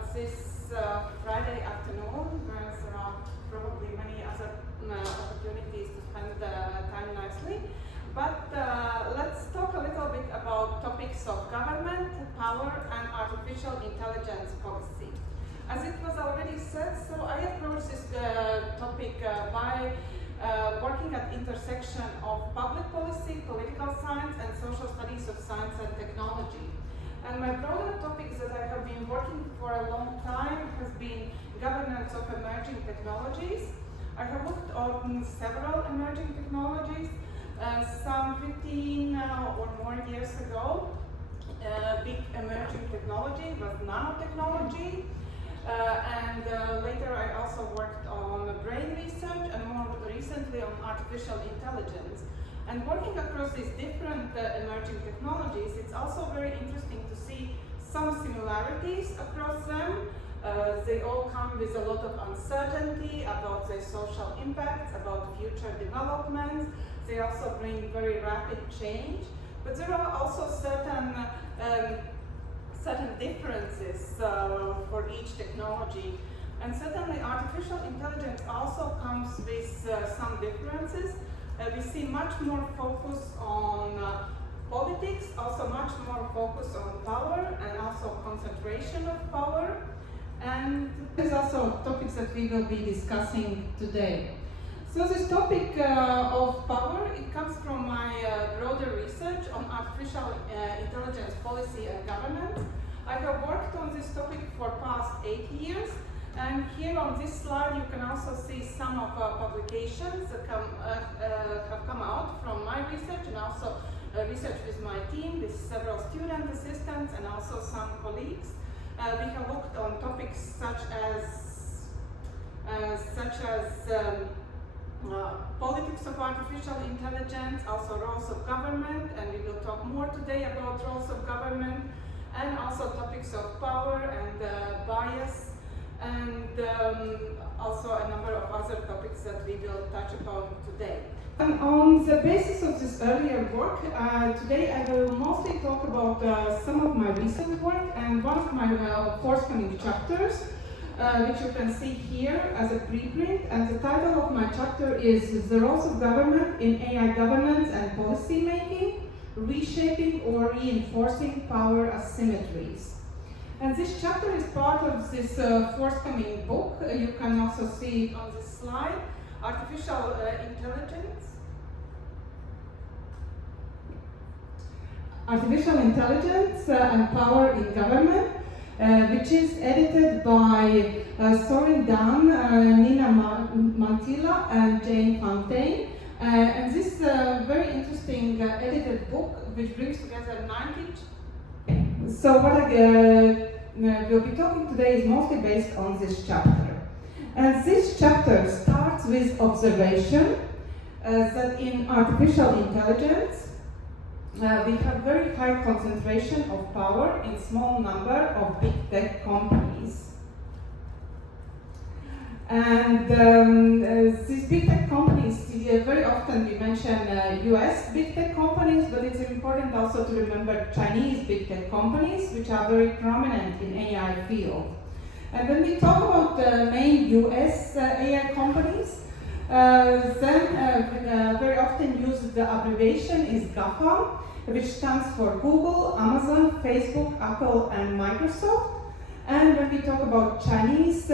at this Friday afternoon, where there are probably many other opportunities to spend time nicely. But let's talk a little bit about topics of government, power, and artificial intelligence policy. As it was already said, so I approach this topic by working at intersection of public policy, political science, and social studies of science and technology. And my broader topics that I have been working for a long time has been governance of emerging technologies. I have looked on several emerging technologies. Some 15 or more years ago, big emerging technology was nanotechnology. And later I also worked on brain research and more recently on artificial intelligence. And working across these different emerging technologies, it's also very interesting to see some similarities across them. They all come with a lot of uncertainty about their social impacts, about future developments. They also bring very rapid change, but there are also certain differences for each technology. And certainly artificial intelligence also comes with some differences. We see much more focus on politics, also much more focus on power and also concentration of power. And there's also topics that we will be discussing today. So this topic of power, it comes from my broader research on artificial intelligence policy and government. I have worked on this topic for past 8 years, and here on this slide you can also see some of publications that have come out from my research, and also research with my team, with several student assistants and also some colleagues. We have looked on topics such as politics of artificial intelligence, also roles of government, and we will talk more today about roles of government, and also topics of power and bias, and also a number of other topics that we will touch upon today. And on the basis of this earlier work, today I will mostly talk about some of my recent work and one of my forthcoming chapters, which you can see here as a preprint. And the title of my chapter is The Roles of Government in AI Governance and Policy Making, Reshaping or Reinforcing Power Asymmetries. And this chapter is part of this forthcoming book. You can also see it on this slide, Artificial Intelligence. Artificial Intelligence and Power in Government, which is edited by Sorin Dan, Nina Mantilla, and Jane Fontaine. And this is a very interesting edited book which brings together 90. So what I will be talking today is mostly based on this chapter. And this chapter starts with observation that in artificial intelligence we have very high concentration of power in small number of big tech companies. And these big tech companies, very often we mention US big tech companies, but it's important also to remember Chinese big tech companies, which are very prominent in AI field. And when we talk about the main US AI companies, then very often use the abbreviation is GAFA, which stands for Google, Amazon, Facebook, Apple, and Microsoft. And when we talk about Chinese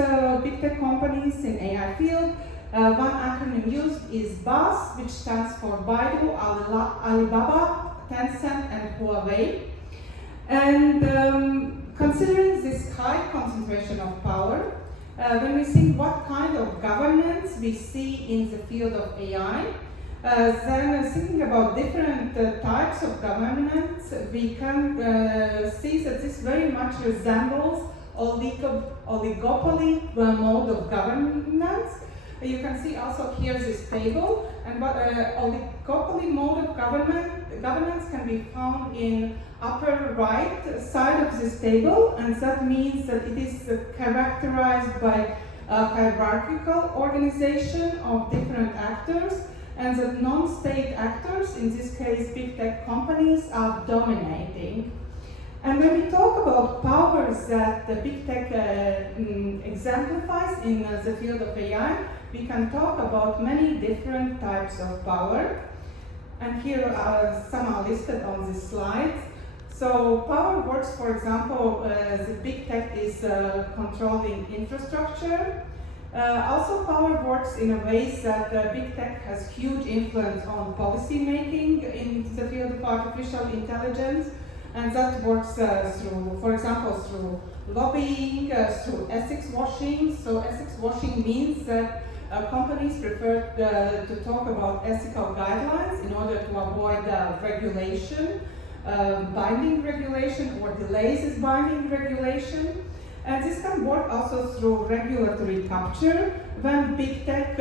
big tech companies in AI field, one acronym used is BAS, which stands for Baidu, Alibaba, Tencent, and Huawei. And considering this high concentration of power, when we think what kind of governance we see in the field of AI, then thinking about different types of governance, we can see that this very much resembles oligopoly mode of governance. You can see also here this table, and what oligopoly mode of governance can be found in upper right side of this table, and that means that it is characterized by a hierarchical organization of different actors, and that non-state actors, in this case big tech companies, are dominating. And when we talk about powers that the big tech exemplifies in the field of AI, we can talk about many different types of power. And here some are listed on this slide. So power works, for example, the big tech is controlling infrastructure. Also power works in a way that big tech has huge influence on policy making in the field of artificial intelligence. And that works through, for example, through lobbying, through ethics washing. So ethics washing means that companies prefer to talk about ethical guidelines in order to avoid regulation, binding regulation, or delays is binding regulation. And this can work also through regulatory capture when big tech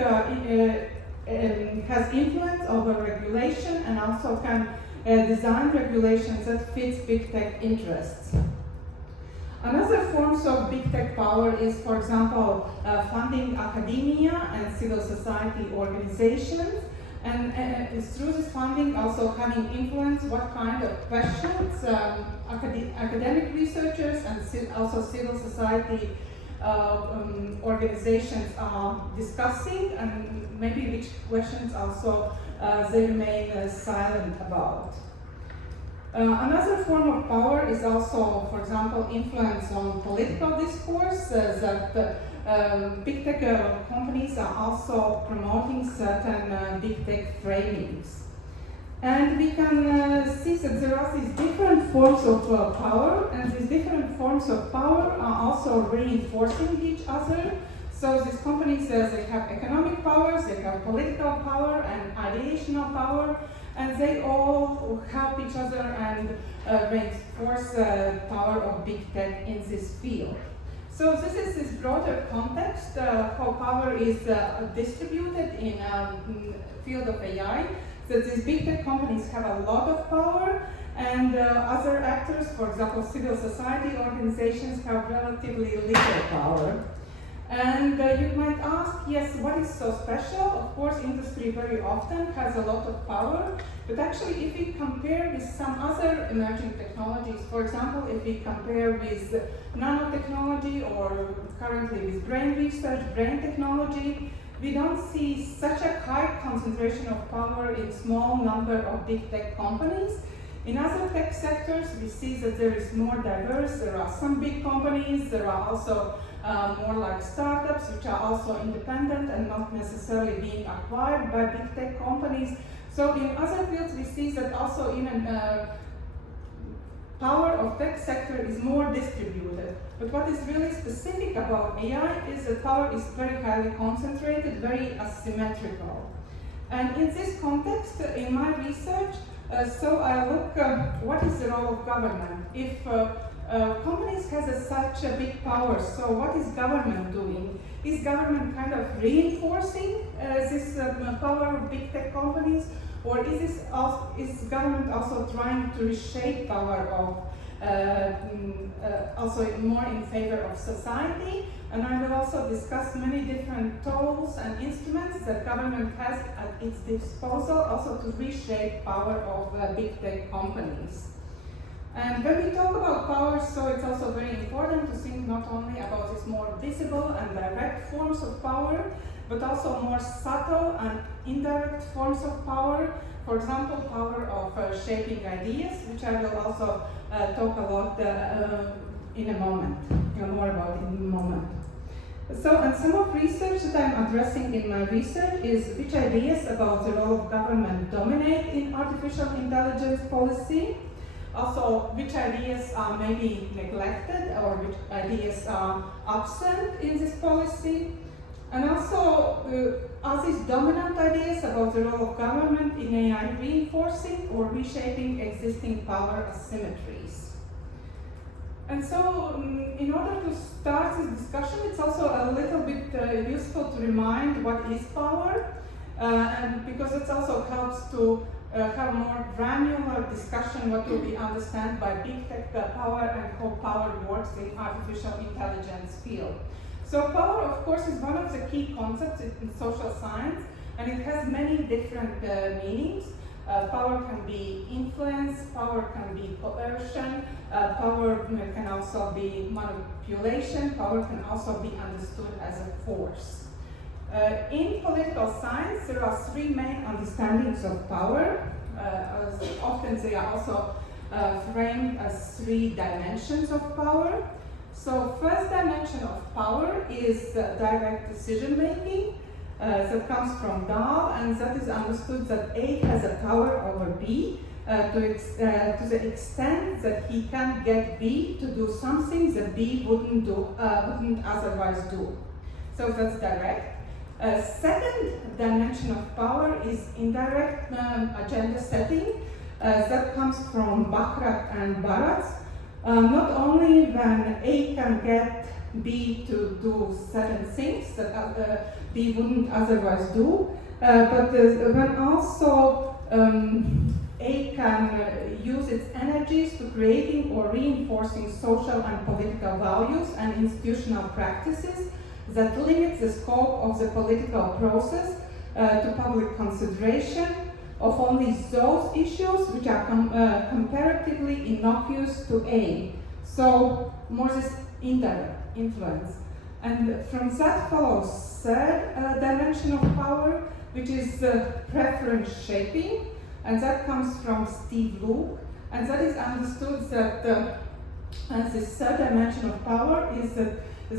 has influence over regulation and also can design regulations that fits big tech interests. Another forms of big tech power is, for example, funding academia and civil society organizations, and through this funding also having influence what kind of questions academic researchers and also civil society organizations are discussing, and maybe which questions also they remain silent about. Another form of power is also, for example, influence on political discourse, that big tech companies are also promoting certain big tech framings. And we can see that there are these different forms of power, and these different forms of power are also reinforcing each other. So these companies, they have economic powers, they have political power and ideational power, and they all help each other and reinforce the power of big tech in this field. So this is this broader context, how power is distributed in field of AI, that these big tech companies have a lot of power, and other actors, for example, civil society organizations, have relatively little power. And you might ask, yes, what is so special? Of course, industry very often has a lot of power, but actually if we compare with some other emerging technologies, for example, if we compare with nanotechnology or currently with brain research, brain technology, we don't see such a high concentration of power in small number of big tech companies. In other tech sectors, we see that there is more diverse. There are some big companies, there are also more like startups, which are also independent and not necessarily being acquired by big tech companies. So in other fields, we see that also even power of tech sector is more distributed. But what is really specific about AI is that power is very highly concentrated, very asymmetrical. And in this context, in my research, so I look what is the role of government. If companies has such a big power, so what is government doing? Is government kind of reinforcing this power of big tech companies, or is government also trying to reshape power of also more in favor of society? And I will also discuss many different tools and instruments that government has at its disposal also to reshape power of big tech companies. And when we talk about power, so it's also very important to think not only about these more visible and direct forms of power, but also more subtle and indirect forms of power. For example, power of shaping ideas, which I will also talk about in a moment, more about in a moment. So, and some of research that I'm addressing in my research is which ideas about the role of government dominate in artificial intelligence policy. Also, which ideas are maybe neglected or which ideas are absent in this policy. And also, are these dominant ideas about the role of government in AI reinforcing or reshaping existing power asymmetries? And so, in order to start this discussion, it's also a little bit useful to remind what is power, and because it also helps to have more granular discussion what do we understand by big tech power and how power works in artificial intelligence field. So power, of course, is one of the key concepts in social science, and it has many different meanings. Power can be influence, power can be coercion, Power can also be manipulation. Power can also be understood as a force. In political science, there are three main understandings of power. Often they are also framed as three dimensions of power. So first dimension of power is direct decision making. That comes from Dahl, and that is understood that A has a power over B to the extent that he can get B to do something that B wouldn't otherwise do. So that's direct. Second dimension of power is indirect agenda setting. That comes from Bachrach and Baratz. Not only when A can get B to do certain things that B wouldn't otherwise do, but when also A can use its energies to creating or reinforcing social and political values and institutional practices that limit the scope of the political process to public consideration of only those issues which are comparatively innocuous to A. So more this indirect influence. And from that follows third dimension of power, which is preference shaping, and that comes from Steve Luke, and that is understood that this third dimension of power is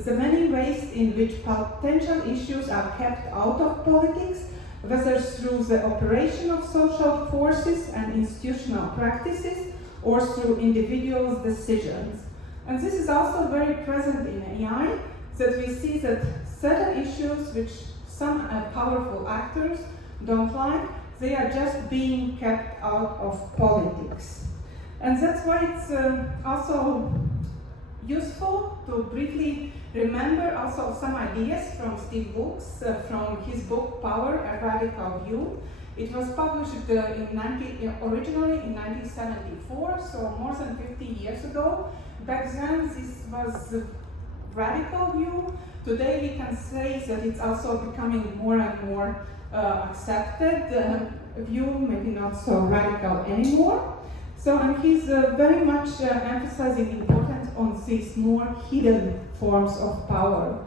the many ways in which potential issues are kept out of politics, whether through the operation of social forces and institutional practices or through individuals' decisions. And this is also very present in AI, that we see that certain issues which some powerful actors don't like, they are just being kept out of politics. And that's why it's also useful to briefly remember also some ideas from Steve Luke's, from his book Power, A Radical View. It was published originally in 1974, so more than 50 years ago. Back then this was a radical view. Today we can say that it's also becoming more and more accepted view, maybe not so radical anymore. So, and he's very much emphasizing importance on these more hidden forms of power.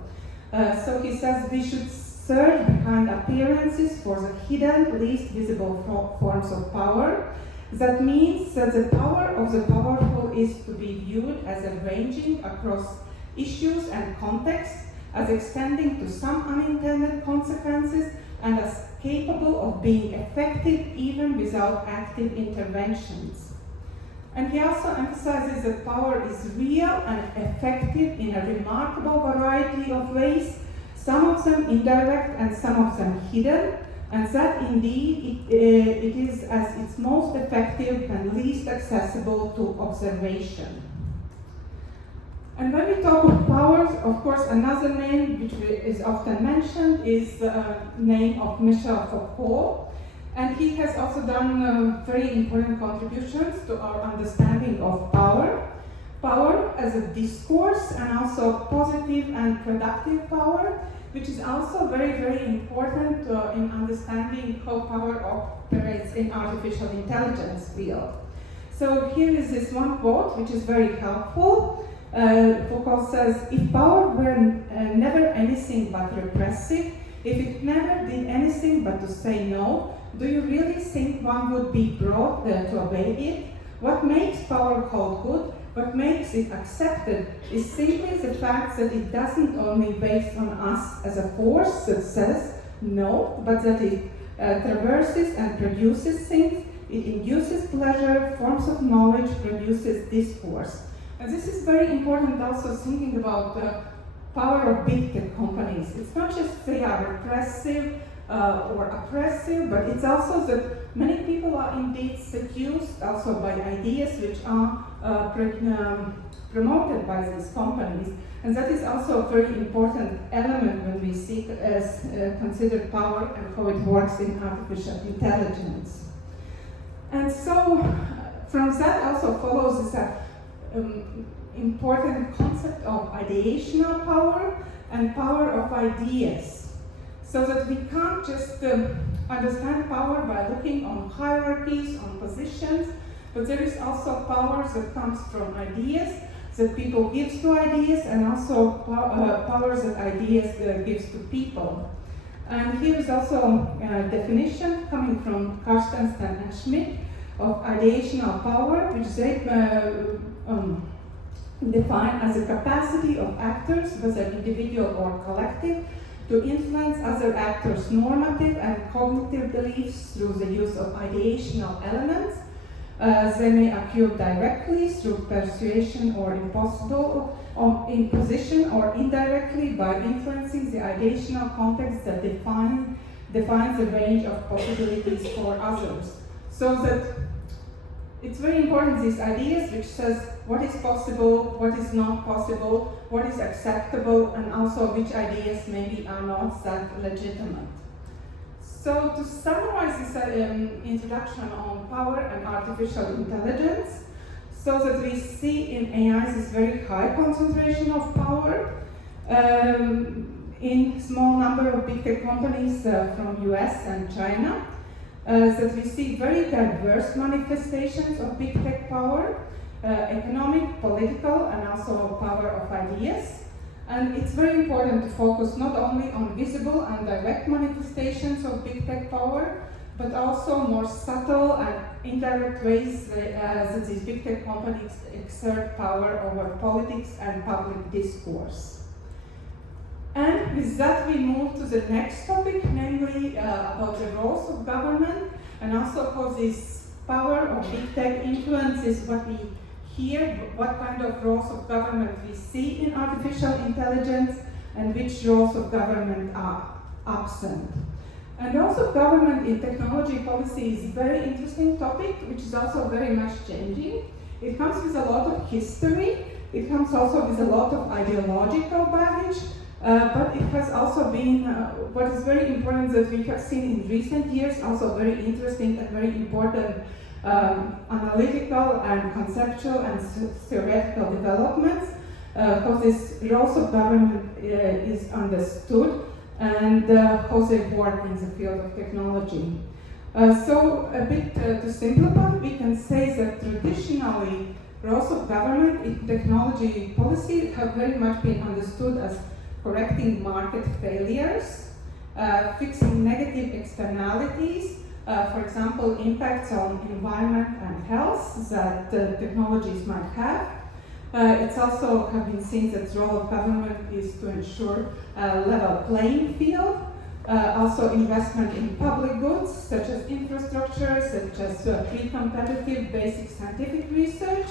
So he says we should search behind appearances for the hidden, least visible forms of power. That means that the power of the powerful is to be viewed as ranging across issues and contexts, as extending to some unintended consequences, and as capable of being effective even without active interventions. And he also emphasizes that power is real and effective in a remarkable variety of ways, some of them indirect and some of them hidden, and that indeed it is as its most effective and least accessible to observation. And when we talk of powers, of course, another name which is often mentioned is the name of Michel Foucault. And he has also done very important contributions to our understanding of power. Power as a discourse, and also positive and productive power, which is also very, very important in understanding how power operates in artificial intelligence field. So here is this one quote, which is very helpful. Foucault says, if power were never anything but repressive, if it never did anything but to say no, do you really think one would be brought to obey it? What makes power called good, what makes it accepted, is simply the fact that it doesn't only based on us as a force that says no, but that it traverses and produces things, it induces pleasure, forms of knowledge, produces discourse. And this is very important also thinking about the power of big tech companies. It's not just they are repressive or oppressive, but it's also that many people are indeed seduced also by ideas which are promoted by these companies. And that is also a very important element when we seek as consider power and how it works in artificial intelligence. And so from that also follows this important concept of ideational power and power of ideas, so that we can't just understand power by looking on hierarchies, on positions, but there is also power that comes from ideas, that people gives to ideas, and also powers that ideas gives to people. And here is also a definition coming from Carstensen and Schmidt of ideational power, which they define as a capacity of actors, whether individual or collective, to influence other actors' normative and cognitive beliefs through the use of ideational elements. They may occur directly through persuasion or imposition, or indirectly by influencing the ideational context that defines the range of possibilities for others. So that it's very important, these ideas which says what is possible, what is not possible, what is acceptable, and also which ideas maybe are not that legitimate. So to summarize this introduction on power and artificial intelligence, so that we see in AI this very high concentration of power in small number of big tech companies from US and China, that we see very diverse manifestations of big tech power, economic, political, and also power of ideas. And it's very important to focus not only on visible and direct manifestations of big tech power, but also more subtle and indirect ways that these big tech companies exert power over politics and public discourse. And with that, we move to the next topic, namely about the roles of government, and also how this power of big tech influences what we hear, what kind of roles of government we see in artificial intelligence, and which roles of government are absent. And also government in technology policy is a very interesting topic, which is also very much changing. It comes with a lot of history, it comes also with a lot of ideological baggage, but it has also been, what is very important that we have seen in recent years, also very interesting and very important analytical and conceptual and theoretical developments, how this roles of government is understood, and how they work in the field of technology. So a bit to simplify, we can say that traditionally roles of government in technology policy have very much been understood as correcting market failures, fixing negative externalities, for example, impacts on environment and health that technologies might have. It's also have been seen that the role of government is to ensure a level playing field, also investment in public goods such as infrastructure, such as pre-competitive basic scientific research,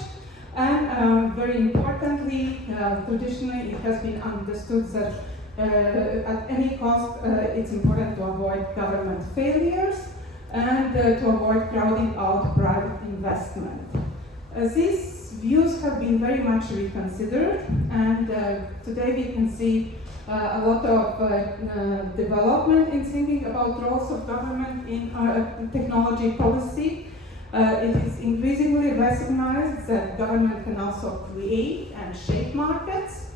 and very importantly, traditionally it has been understood that at any cost it's important to avoid government failures and to avoid crowding out private investment. These views have been very much reconsidered, and today we can see a lot of development in thinking about roles of government in technology policy. It is increasingly recognized that government can also create and shape markets.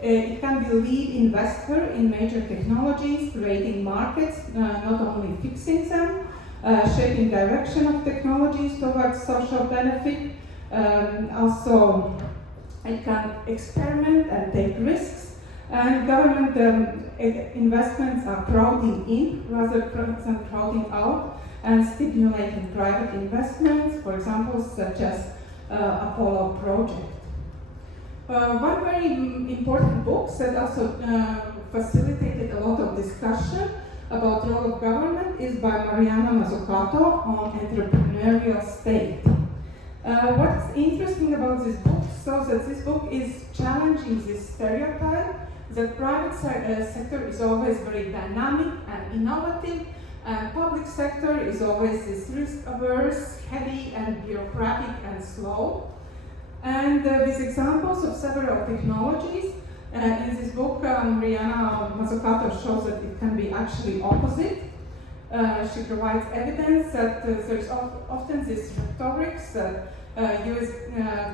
It can be lead investor in major technologies, creating markets, not only fixing them, shaping direction of technologies towards social benefit. Also, it can experiment and take risks, and government investments are crowding in rather than crowding out, and stimulating private investments, for example, such as Apollo project. One very important book that also facilitated a lot of discussion about the role of government is by Mariana Mazzucato on entrepreneurial state. What's interesting about this book, so that this book is challenging this stereotype that private sector is always very dynamic and innovative, and public sector is always this risk-averse, heavy and bureaucratic and slow. And with examples of several technologies, in this book, Mariana Mazzucato shows that it can be actually opposite. She provides evidence that there is often this rhetoric that US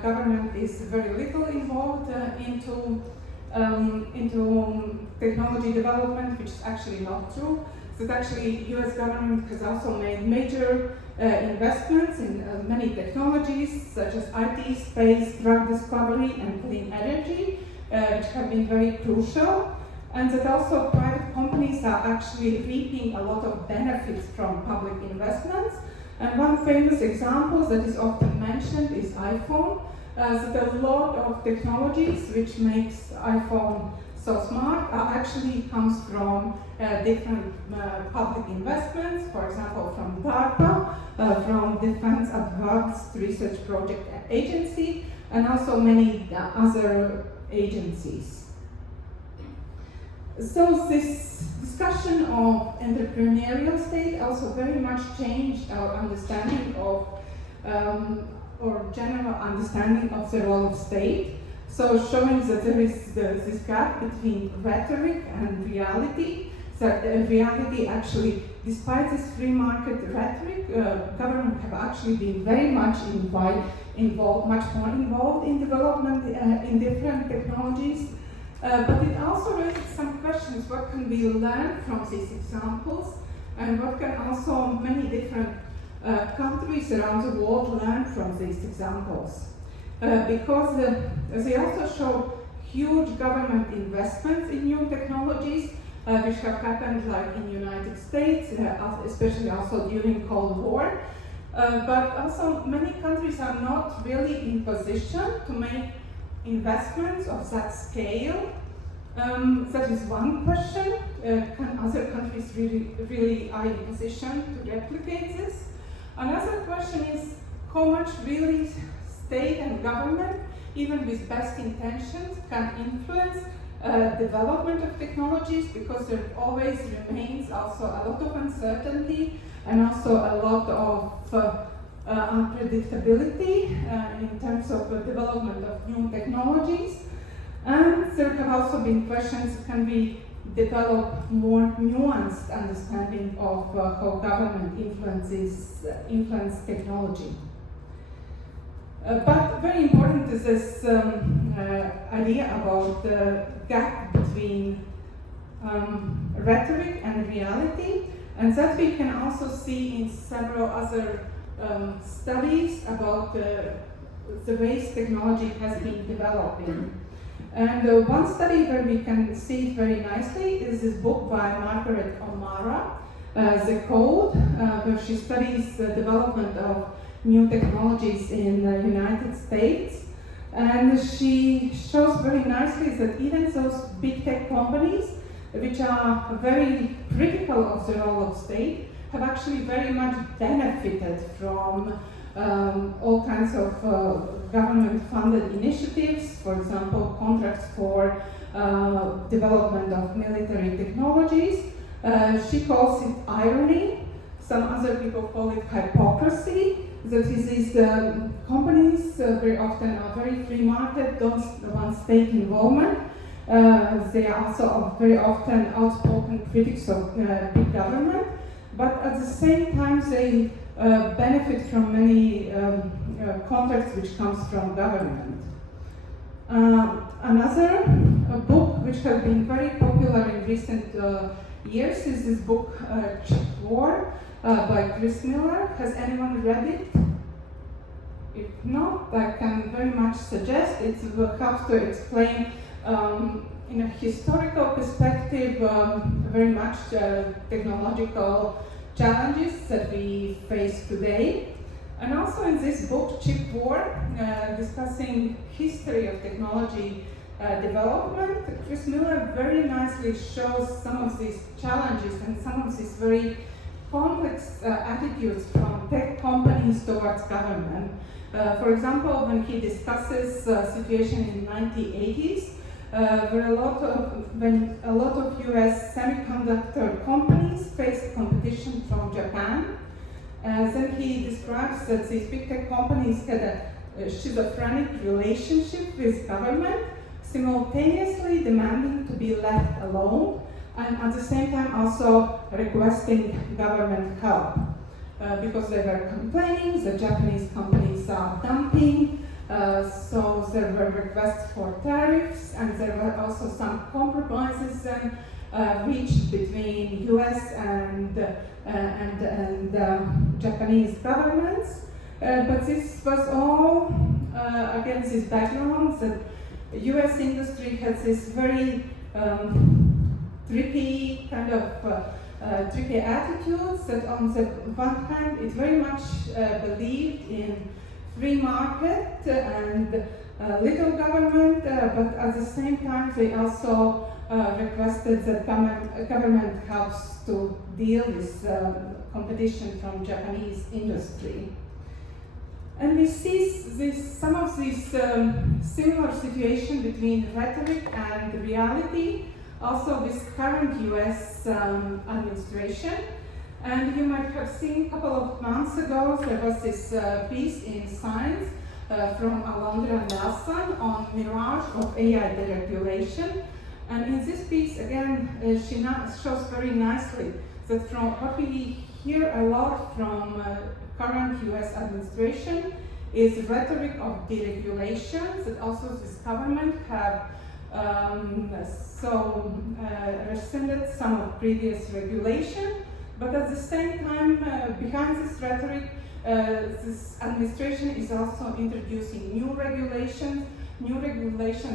government is very little involved into technology development, which is actually not true. that actually US government has also made major investments in many technologies such as IT, space, drug discovery, and clean energy, which have been very crucial. And that also private companies are actually reaping a lot of benefits from public investments. And one famous example that is often mentioned is iPhone. That a lot of technologies which makes iPhone so smart actually comes from different public investments, for example from DARPA, from Defense Advanced Research Project Agency, and also many other agencies. So this discussion of entrepreneurial state also very much changed our understanding of, or general understanding of the role of state. So showing that there is this gap between rhetoric and reality, that reality actually, despite this free market rhetoric, government have actually been very much involved, much more involved in development in different technologies. But it also raises some questions: what can we learn from these examples, and what can also many different countries around the world learn from these examples? Because they also show huge government investments in new technologies, which have happened like in the United States, especially also during Cold War. But also many countries are not really in position to make investments of that scale. That is one question. Can other countries really are in position to replicate this? Another question is how much really state and government, even with best intentions, can influence development of technologies, because there always remains also a lot of uncertainty and also a lot of unpredictability in terms of the development of new technologies. And there have also been questions: can we develop more nuanced understanding of how government influence technology? But very important is this idea about the gap between rhetoric and reality, and that we can also see in several other studies about the ways technology has been developing. And one study where we can see it very nicely is this book by Margaret O'Mara, The Code, where she studies the development of new technologies in the United States. And she shows very nicely that even those big tech companies, which are very critical of the role of state, have actually very much benefited from all kinds of government-funded initiatives, for example, contracts for development of military technologies. She calls it irony. Some other people call it hypocrisy. That is, these companies very often are very free market, don't want state involvement. They are also very often outspoken critics of big government, but at the same time they benefit from many contracts which comes from government. Another book which has been very popular in recent years is this book Chip War by Chris Miller. Has anyone read it? If not, I can very much suggest it. Will help to explain in a historical perspective very much technological challenges that we face today. And also in this book, Chip War, discussing history of technology development, Chris Miller very nicely shows some of these challenges and some of these very complex attitudes from tech companies towards government. For example, when he discusses the situation in the 1980s, when a lot of US semiconductor companies faced competition from Japan, then he describes that these big tech companies had a schizophrenic relationship with government, simultaneously demanding to be left alone, and at the same time also requesting government help. Because they were complaining, the Japanese companies are dumping, so there were requests for tariffs, and there were also some compromises then reached between US and Japanese governments. But this was all against this background that US industry has this very tricky kind of tricky attitudes that on the one hand it very much believed in free market and little government, but at the same time they also requested that government helps to deal with competition from Japanese industry. And we see some of this similar situation between rhetoric and reality, also with current US administration. And you might have seen a couple of months ago, there was this piece in Science from Alondra Nelson on mirage of AI deregulation. And in this piece, again, she shows very nicely that from what we hear a lot from current US administration is rhetoric of deregulation, that also this government have rescinded some of previous regulation, but at the same time, behind this rhetoric, this administration is also introducing new regulations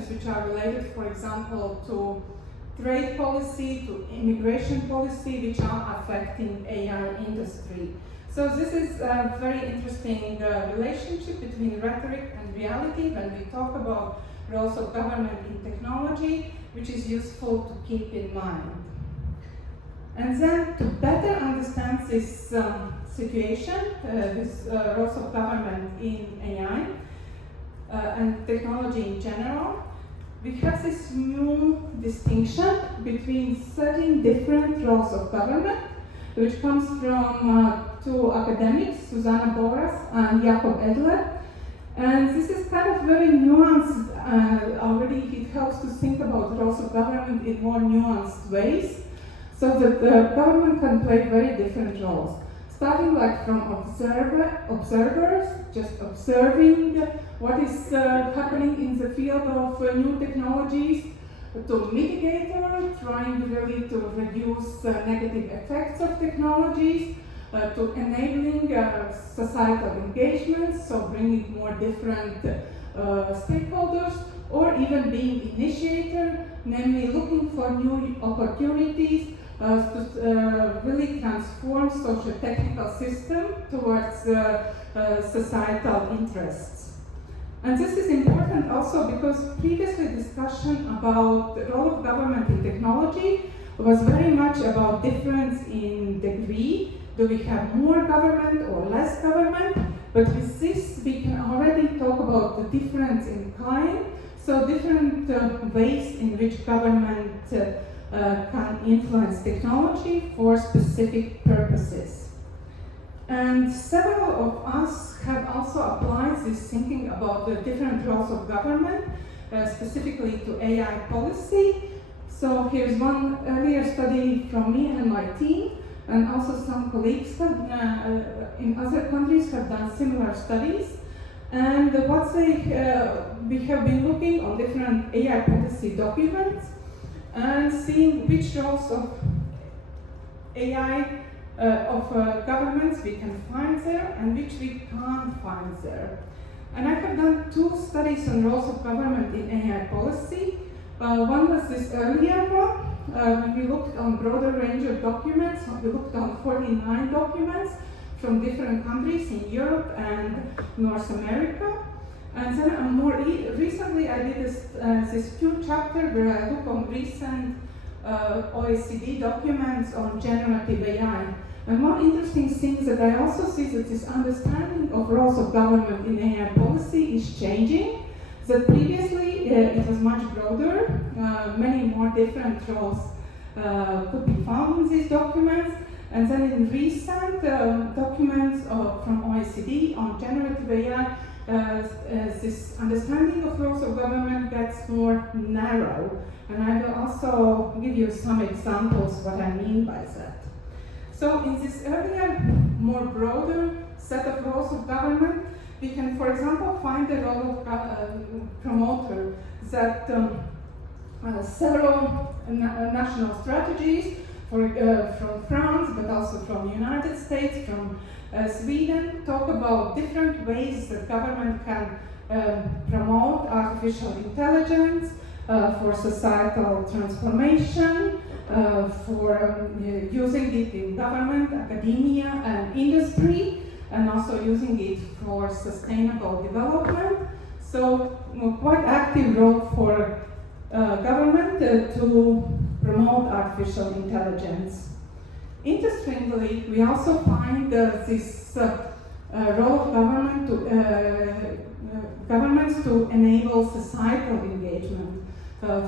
which are related, for example, to trade policy, to immigration policy, which are affecting AI industry. So this is a very interesting relationship between rhetoric and reality when we talk about roles of government in technology, which is useful to keep in mind. And then to better understand this situation, this roles of government in AI and technology in general, we have this new distinction between 13 different roles of government, which comes from two academics, Susanna Boras and Jakob Edler. And this is kind of very nuanced. Already it helps to think about roles of government in more nuanced ways, so that the government can play very different roles. Starting like from observers, just observing what is happening in the field of new technologies, to mitigator, trying really to reduce negative effects of technologies, to enabling societal engagement, so bringing more different stakeholders, or even being initiator, namely looking for new opportunities to really transform socio-technical system towards societal interests. And this is important also because previously discussion about the role of government in technology was very much about difference in degree. Do we have more government or less government? But with this, we can already talk about the difference in kind, so different ways in which government can influence technology for specific purposes. And several of us have also applied this thinking about the different roles of government, specifically to AI policy. So here's one earlier study from me and my team, and also some colleagues in other countries have done similar studies. And we have been looking on different AI policy documents and seeing which roles of AI governments we can find there and which we can't find there. And I have done two studies on roles of government in AI policy. One was this earlier one. We looked on broader range of documents. We looked on 49 documents from different countries in Europe and North America. And then more recently I did this two-chapter where I look on recent OECD documents on generative AI. And one interesting thing that I also see that this understanding of roles of government in AI policy is changing. That previously it was much broader, many more different roles could be found in these documents. And then in recent documents from OECD on generative AI, this understanding of roles of government gets more narrow. And I will also give you some examples what I mean by that. So in this earlier, more broader set of roles of government, we can, for example, find the role of promoter that several national strategies from France, but also from United States, from Sweden, talk about different ways that government can promote artificial intelligence for societal transformation, for using it in government, academia, and industry, and also using it for sustainable development. So, quite active role for government to promote artificial intelligence. Interestingly, we also find this role of governments to enable societal engagement.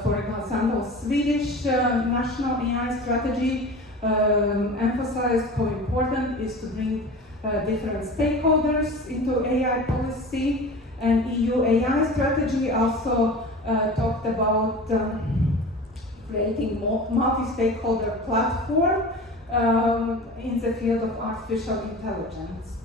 For example, Swedish national AI strategy emphasized how important it is to bring different stakeholders into AI policy, and EU AI strategy also talked about creating multi-stakeholder platform in the field of artificial intelligence.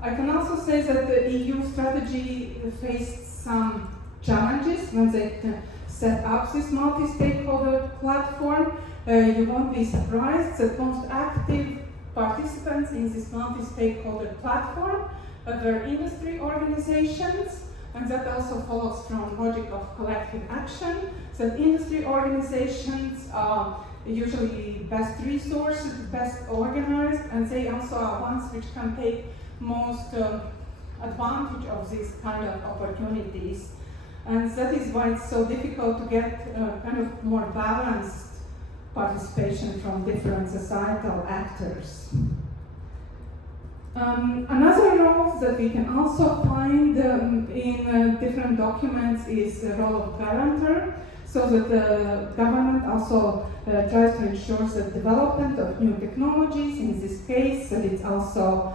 I can also say that the EU strategy faced some challenges when they set up this multi-stakeholder platform. You won't be surprised that most active participants in this multi-stakeholder platform were industry organizations, and that also follows from logic of collective action, that industry organizations are usually best resourced, best organized, and they also are ones which can take most advantage of these kind of opportunities. And that is why it's so difficult to get kind of more balanced participation from different societal actors. Another role that we can also find in different documents is the role of guarantor, so that the government also tries to ensure the development of new technologies, in this case, that it's also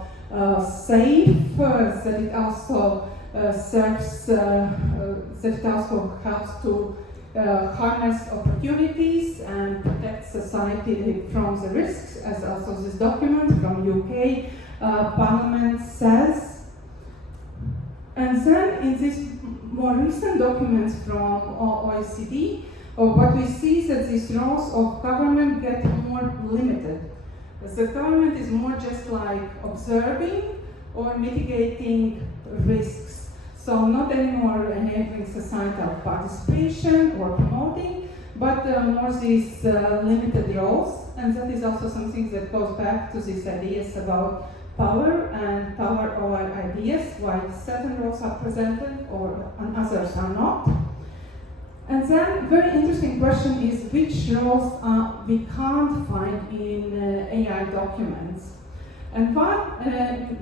safe, that it also serves, that it also helps to harness opportunities and protect society from the risks, as also this document from UK Parliament says. And then in these more recent documents from OECD, what we see is that these roles of government get more limited. The government is more just like observing or mitigating risks. So not anymore enabling societal participation or promoting, but more these limited roles. And that is also something that goes back to these ideas about power and power over ideas, why certain roles are presented and others are not. And then very interesting question is which roles we can't find in AI documents. And one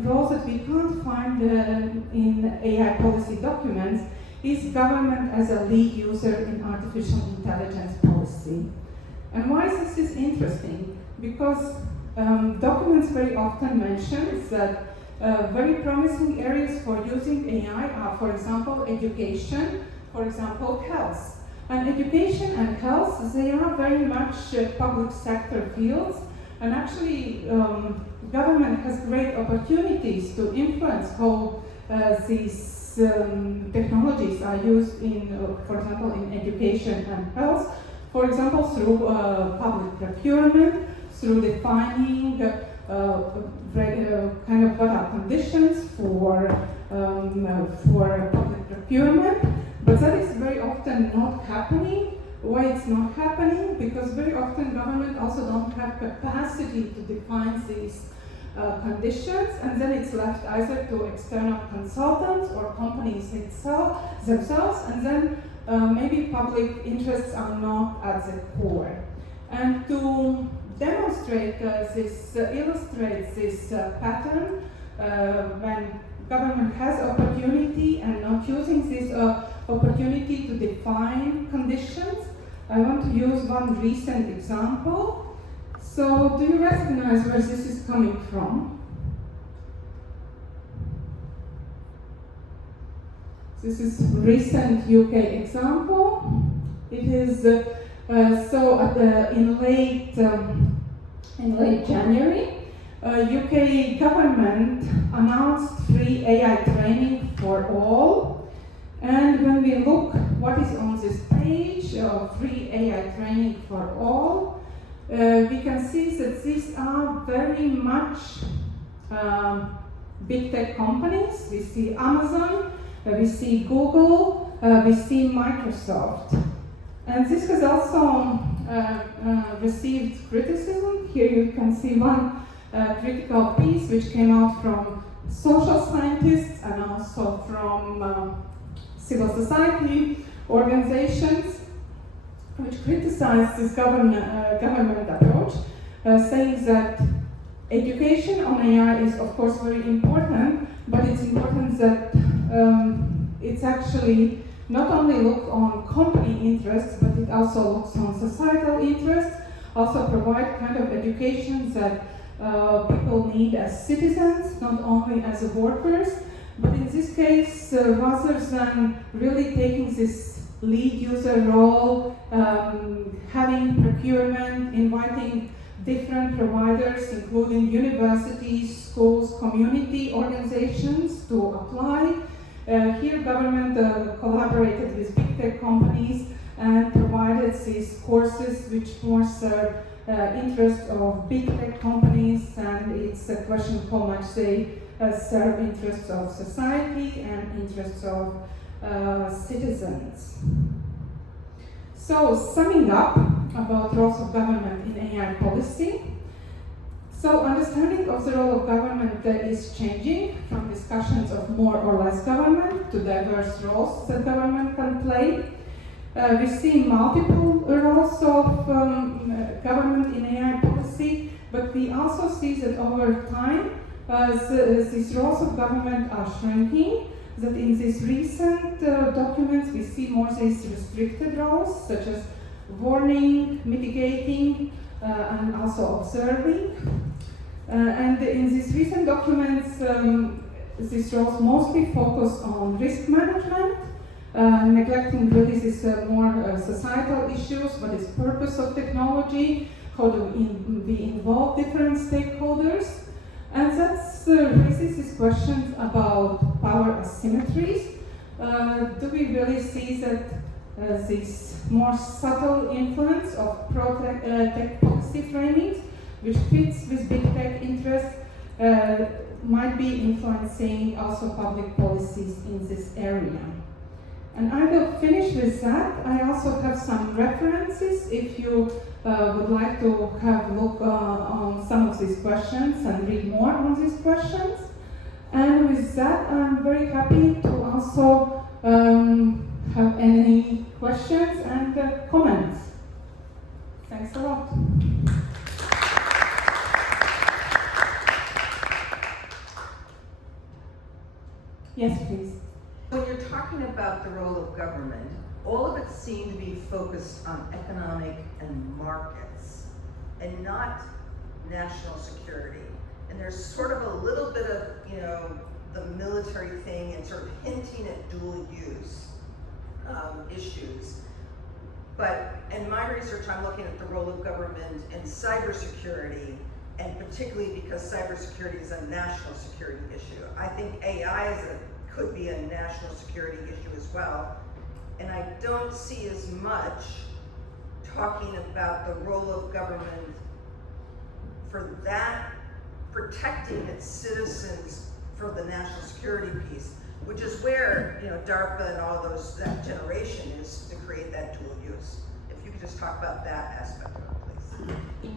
role that we can't find in AI policy documents is government as a lead user in artificial intelligence policy. And why is this interesting? Because documents very often mention that very promising areas for using AI are, for example, education, for example, health. And education and health, they are very much public sector fields, and actually government has great opportunities to influence how these technologies are used in, for example, in education and health, for example, through public procurement, through defining kind of what are conditions for public procurement, but that is very often not happening. Why it's not happening? Because very often government also don't have capacity to define these conditions, and then it's left either to external consultants or companies themselves, and then maybe public interests are not at the core. And to demonstrate illustrate this pattern, when government has opportunity and not using this opportunity to define conditions, I want to use one recent example. So, do you recognize where this is coming from? This is a recent UK example. It is in late January, UK government announced free AI training for all. And when we look what is on this page of free AI training for all, we can see that these are very much big tech companies. We see Amazon, we see Google, we see Microsoft. And this has also received criticism. Here you can see one critical piece which came out from social scientists and also from civil society organizations, which criticize this government approach, saying that education on AI is of course very important, but it's important that it's actually not only look on company interests, but it also looks on societal interests, also provide kind of education that people need as citizens, not only as workers. But in this case, rather than really taking this lead user role, having procurement, inviting different providers, including universities, schools, community organizations to apply, here government collaborated with big tech companies and provided these courses which more serve interest of big tech companies, and it's a question how much they serve interests of society and interests of citizens. So summing up about roles of government in AI policy. So understanding of the role of government is changing from discussions of more or less government to diverse roles that government can play. We see multiple roles of government in AI policy, but we also see that over time these roles of government are shrinking, that in these recent documents we see more these restricted roles, such as warning, mitigating, and also observing. And in these recent documents, these roles mostly focus on risk management, neglecting really these more societal issues, what is purpose of technology, how do we involve different stakeholders. And that raises these questions about power asymmetries. Do we really see that this more subtle influence of pro-tech policy framings, which fits with big tech interests, might be influencing also public policies in this area? And I will finish with that. I also have some references if you would like to have a look on some of these questions and read more on these questions. And with that, I'm very happy to also have any questions and comments. Thanks a lot. Yes, please. When you're talking about the role of government, all of it seemed to be focused on economic and markets and not national security. And there's sort of a little bit of, the military thing and sort of hinting at dual use issues. But in my research, I'm looking at the role of government in cybersecurity, and particularly because cybersecurity is a national security issue. I think AI could be a national security issue as well. And I don't see as much talking about the role of government for that, protecting its citizens for the national security piece, which is where DARPA and all that generation is to create that dual use. If you could just talk about that aspect of it, please.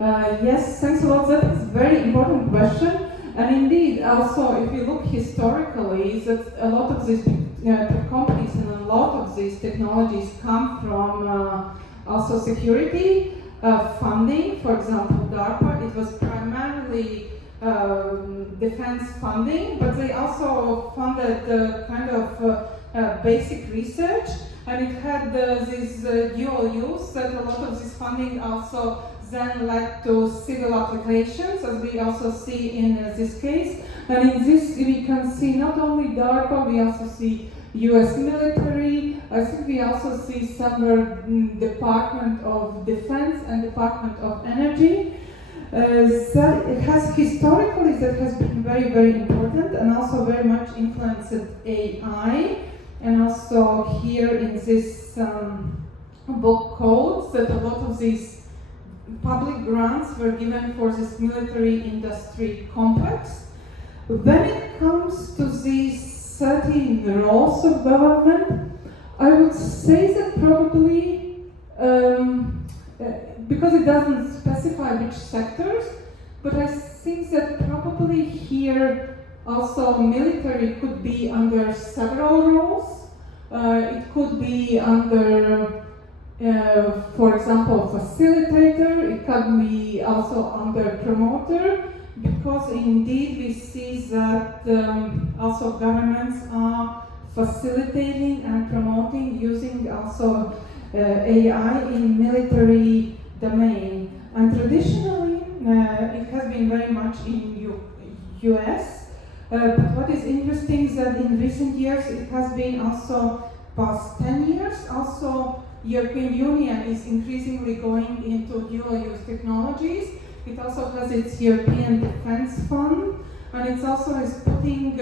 Yes, thanks a lot. That is a very important question. And indeed, also, if you look historically, that a lot of these companies and a lot of these technologies come from also security funding. For example, DARPA, it was primarily defense funding, but they also funded kind of basic research, and it had this dual use that a lot of this funding also then led to civil applications, as we also see in this case. And in this we can see not only DARPA, we also see US military. I think we also see somewhere Department of Defense and Department of Energy. It has historically that has been very, very important and also very much influenced AI. and also here in this book codes that a lot of these public grants were given for this military industry complex. When it comes to these 13 roles of government, I would say that probably, because it doesn't specify which sectors, but I think that probably here also military could be under several roles. It could be under, for example, facilitator. It can be also under promoter, because indeed we see that also governments are facilitating and promoting using also AI in military domain. And traditionally, it has been very much in US. But what is interesting is that in recent years it has been also past 10 years. Also, European Union is increasingly going into dual-use technologies. It also has its European Defence Fund, and it also is putting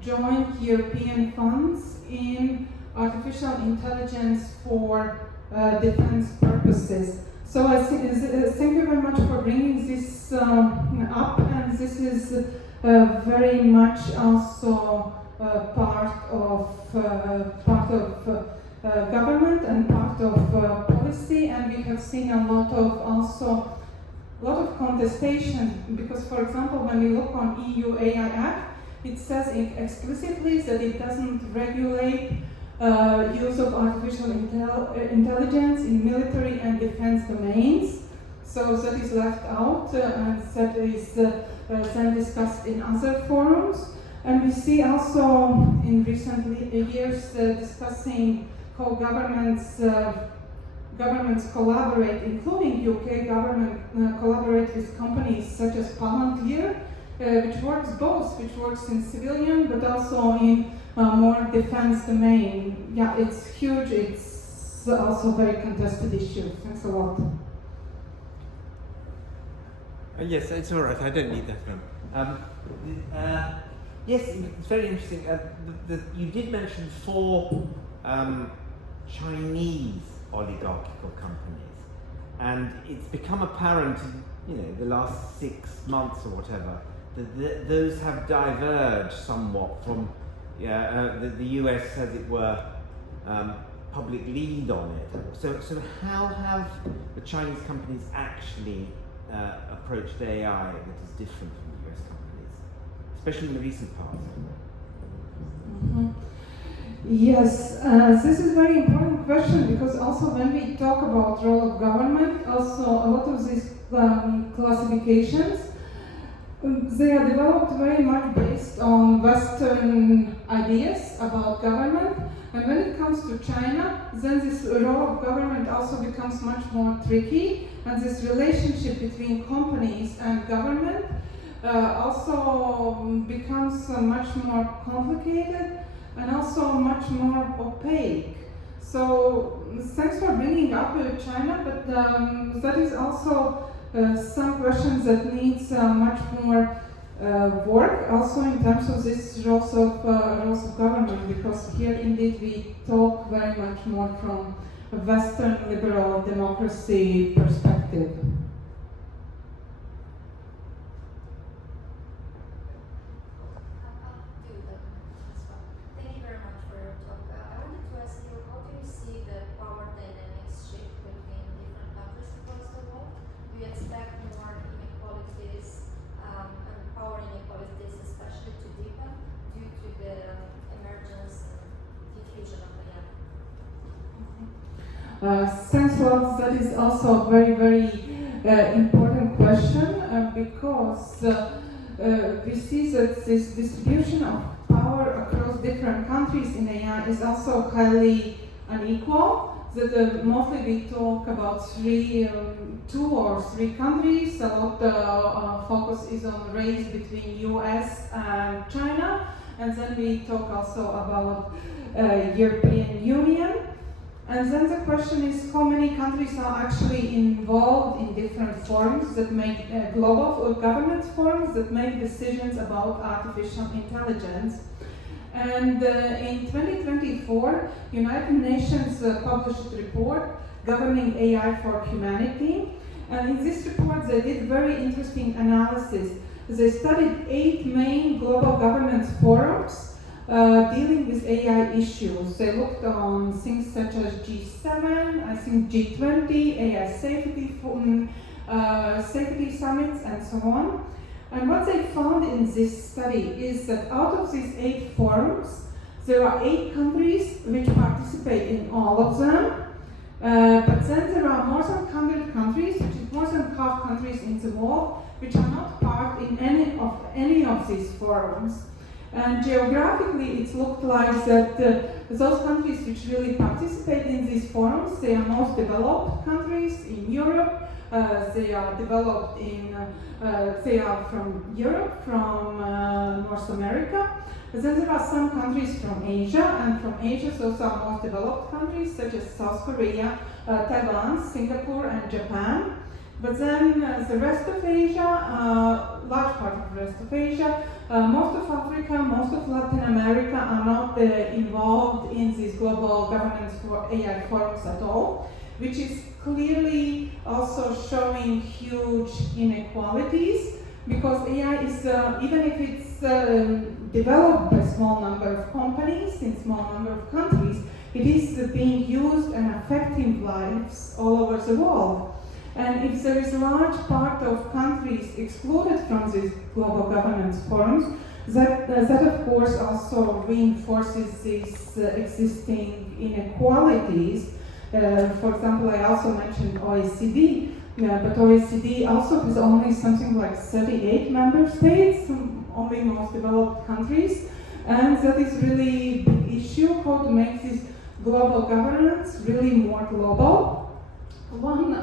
joint European funds in artificial intelligence for defense purposes. So I think, thank you very much for bringing this up, and this is very much also part of government and part of policy, and we have seen a lot of contestation, because, for example, when we look on EU AI Act, it says explicitly that it doesn't regulate use of artificial intelligence in military and defense domains. So that is left out, and that is then discussed in other forums. And we see also in recent years discussing how governments collaborate, including UK government collaborate with companies such as Palantir, which works both, which works in civilian but also in more defense domain. Yeah, it's huge, it's also a very contested issue. Thanks a lot. Yes, it's all right, I don't need that one. Yes, it's very interesting. You did mention 4 Chinese oligarchical companies, and it's become apparent in the last 6 months or whatever that those have diverged somewhat from the US, as it were, public lead on it. So how have the Chinese companies actually approached AI that is different from the US companies, especially in the recent past? Mm-hmm. Yes, this is a very important question, because also when we talk about role of government, also a lot of these classifications, they are developed very much based on Western ideas about government. And when it comes to China, then this role of government also becomes much more tricky, and this relationship between companies and government also becomes much more complicated and also much more opaque. So thanks for bringing up China, but that is also some questions that needs much more work, also in terms of these roles of government, because here indeed we talk very much more from a Western liberal democracy perspective. Thank you very much for your talk. I wanted to ask you, how do you see the power dynamics shift between different countries across the world? Do you expect more inequalities and power inequalities especially to deepen due to the emergence and diffusion of AI? Thanks a lot. That is also a very, very important question, because we see that this distribution of power across different countries in AI is also highly unequal. That mostly we talk about 2 or 3 countries. A lot focus is on race between US and China, and then we talk also about European Union. And then the question is how many countries are actually involved in different forums that make global governance forums that make decisions about artificial intelligence. And in 2024, United Nations published a report governing AI for humanity. And in this report, they did very interesting analysis. They studied 8 main global governance forums dealing with AI issues. They looked on things such as G7, I think G20, AI safety, safety summits, and so on. And what they found in this study is that out of these 8 forums, there are 8 countries which participate in all of them. But then there are more than 100 countries, which is more than half countries in the world, which are not part in any of these forums. And geographically, it looked like that those countries which really participate in these forums, they are most developed countries in Europe. They are developed in, they are from Europe, from North America. But then there are some countries from Asia, and from Asia, those are most developed countries such as South Korea, Taiwan, Singapore, and Japan. But then the rest of Asia, large part of the rest of Asia, most of Africa, most of Latin America are not involved in these global governance for AI forums at all, which is clearly also showing huge inequalities, because AI is, even if it's developed by a small number of companies in small number of countries, it is being used and affecting lives all over the world. And if there is a large part of countries excluded from these global governance forums, that of course also reinforces these existing inequalities. For example, I also mentioned OECD, but OECD also has only something like 38 member states, only most developed countries, and that is really a big issue, how to make this global governance really more global. One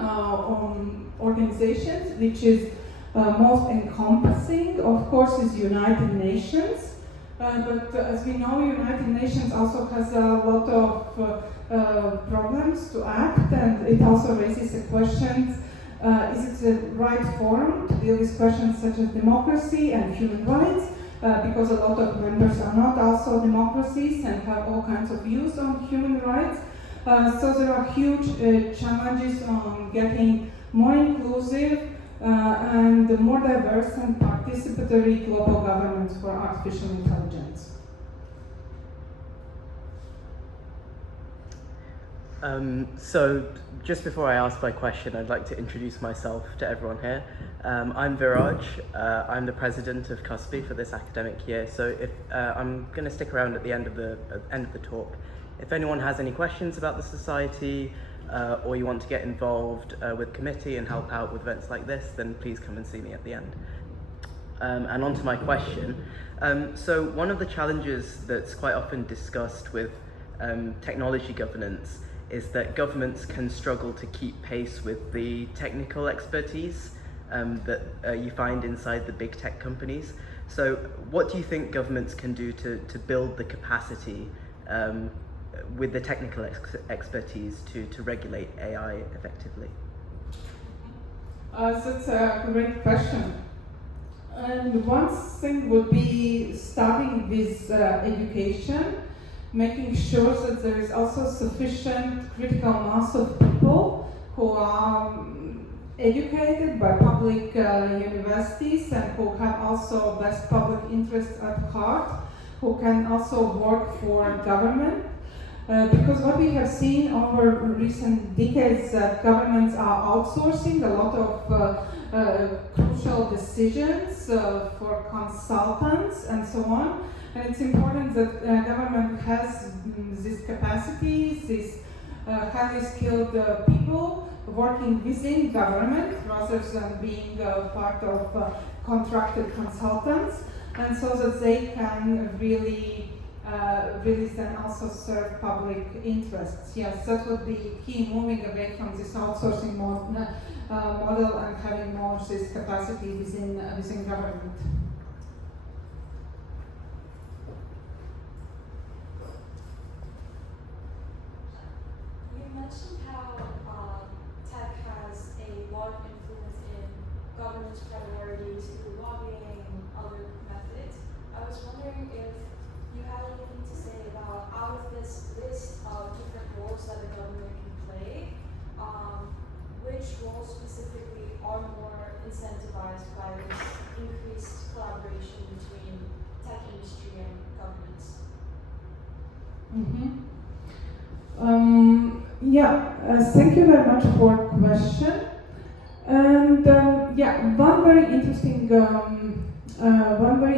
organization which is most encompassing, of course, is United Nations. But as we know, United Nations also has a lot of problems to act, and it also raises the questions, is it the right forum to deal with questions such as democracy and human rights? Because a lot of members are not also democracies and have all kinds of views on human rights. So there are huge challenges on getting more inclusive and more diverse and participatory global governance for artificial intelligence. So just before I ask my question, I'd like to introduce myself to everyone here. I'm Viraj. I'm the president of CUSPE for this academic year. So if I'm going to stick around at the end of the talk. If anyone has any questions about the society, or you want to get involved with committee and help out with events like this, then please come and see me at the end. And on to my question. So one of the challenges that's quite often discussed with technology governance is that governments can struggle to keep pace with the technical expertise that you find inside the big tech companies. So what do you think governments can do to build the capacity with the technical expertise to regulate AI effectively? That's a great question. And one thing would be starting with education, making sure that there is also sufficient critical mass of people who are educated by public universities and who have also best public interests at heart, who can also work for government. Because what we have seen over recent decades that governments are outsourcing a lot of crucial decisions for consultants and so on. And it's important that government has these capacities, these highly skilled people working within government rather than being part of contracted consultants, and so that they can really then also serve public interests. Yes, that would be key, moving away from this outsourcing model and having more this capacity within government. You mentioned how tech has a lot of influence in government's priorities through lobbying and other methods. I was wondering if you had anything to say about out of this list of different roles that the government can play, which roles specifically are more incentivized by this increased collaboration between tech industry and governments? Thank you very much for the question. And one very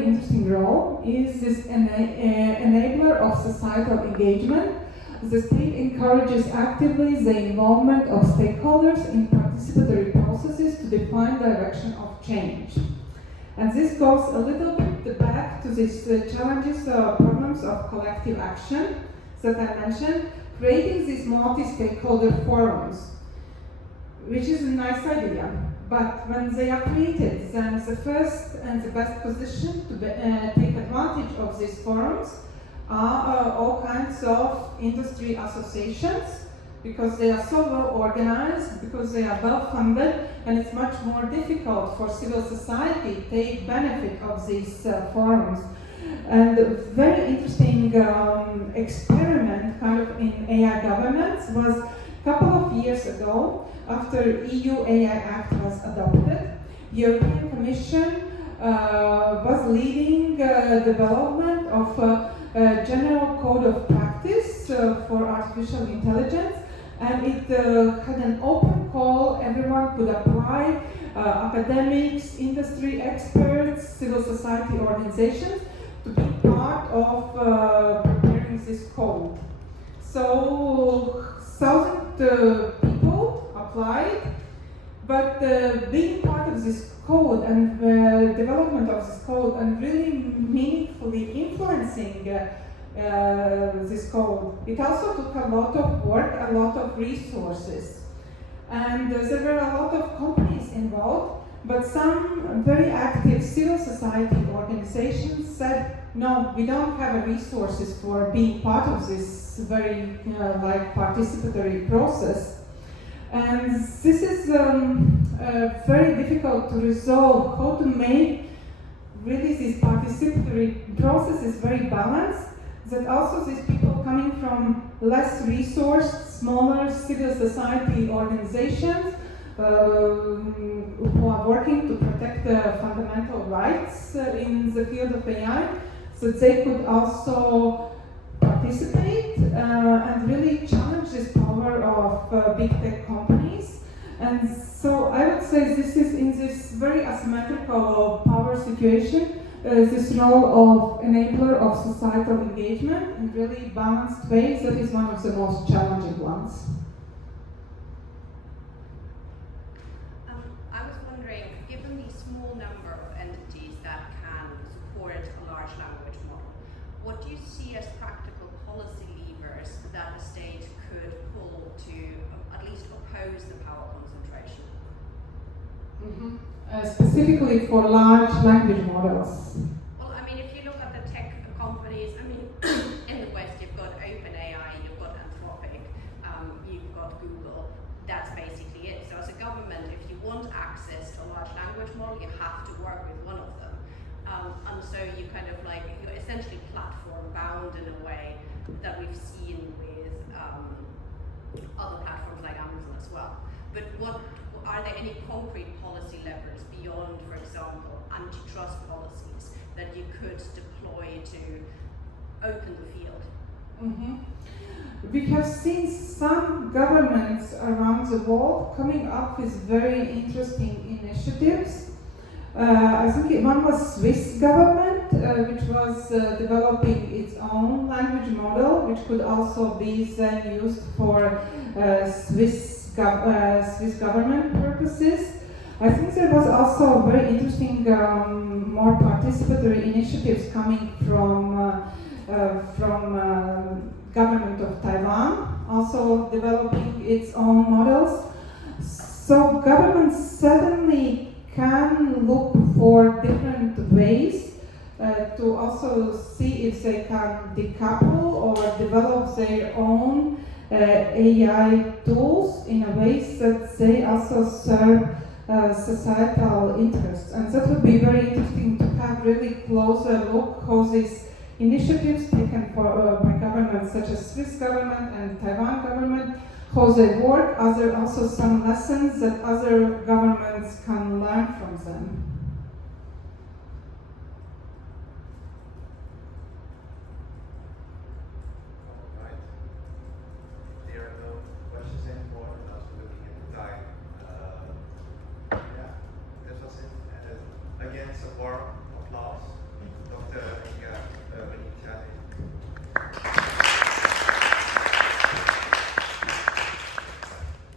interesting role is this enabler of societal engagement. The state encourages actively the involvement of stakeholders in participatory processes to define direction of change. And this goes a little bit back to these challenges or problems of collective action that I mentioned, creating these multi-stakeholder forums, which is a nice idea. But when they are created, then the first and the best position to take advantage of these forums are all kinds of industry associations, because they are so well organized, because they are well funded, and it's much more difficult for civil society to take benefit of these forums. And a very interesting experiment kind of in AI governance was a couple of years ago, after EU AI Act was adopted. European Commission was leading development of a general code of practice for artificial intelligence, and it had an open call. Everyone could apply, academics, industry experts, civil society organizations, to be part of preparing this code. So 1,000 people applied, but being part of this code and development of this code and really meaningfully influencing this code, it also took a lot of work, a lot of resources. And there were a lot of companies involved, but some very active civil society organizations said, no, we don't have resources for being part of this very participatory process. And this is very difficult to resolve, how to make really this participatory process is very balanced, that also these people coming from less resourced, smaller civil society organizations who are working to protect the fundamental rights in the field of AI, so they could also participate and really challenge this power of big tech companies. And so I would say this is in this very asymmetrical power situation, this role of enabler of societal engagement in really balanced ways, that is one of the most challenging ones. I was wondering, given the small number of entities that can support a large language model, what do you see as practical policy levers that the state could pull to at least oppose the power concentration? Specifically for large language models. Well, I mean, if you look at the tech companies, I mean, in the West you've got OpenAI, you've got Anthropic, you've got Google. That's basically it. So as a government, if you want access to a large language model, you have to work with one of them. And so you kind of you're essentially platform bound in a way that we've seen with other platforms like Amazon as well. But are there any concrete policy levers beyond, for example, antitrust policies that you could deploy to open the field? We have seen some governments around the world coming up with very interesting initiatives. I think one was Swiss government, which was developing its own language model, which could also be then used for Swiss government purposes. I think there was also very interesting, more participatory initiatives coming from government of Taiwan, also developing its own models. So governments certainly can look for different ways to also see if they can decouple or develop their own AI tools in a way that they also serve societal interests. And that would be very interesting to have really closer look how these initiatives taken by governments such as Swiss government and Taiwan government, how they work, also some lessons that other governments can learn from them. There are no questions anymore, and also looking at the time. Yeah, that was it. Again, some warm applause. Dr. Inga Ulnicane.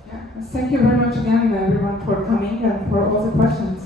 Yeah, thank you very much again, everyone, for coming and for all the questions.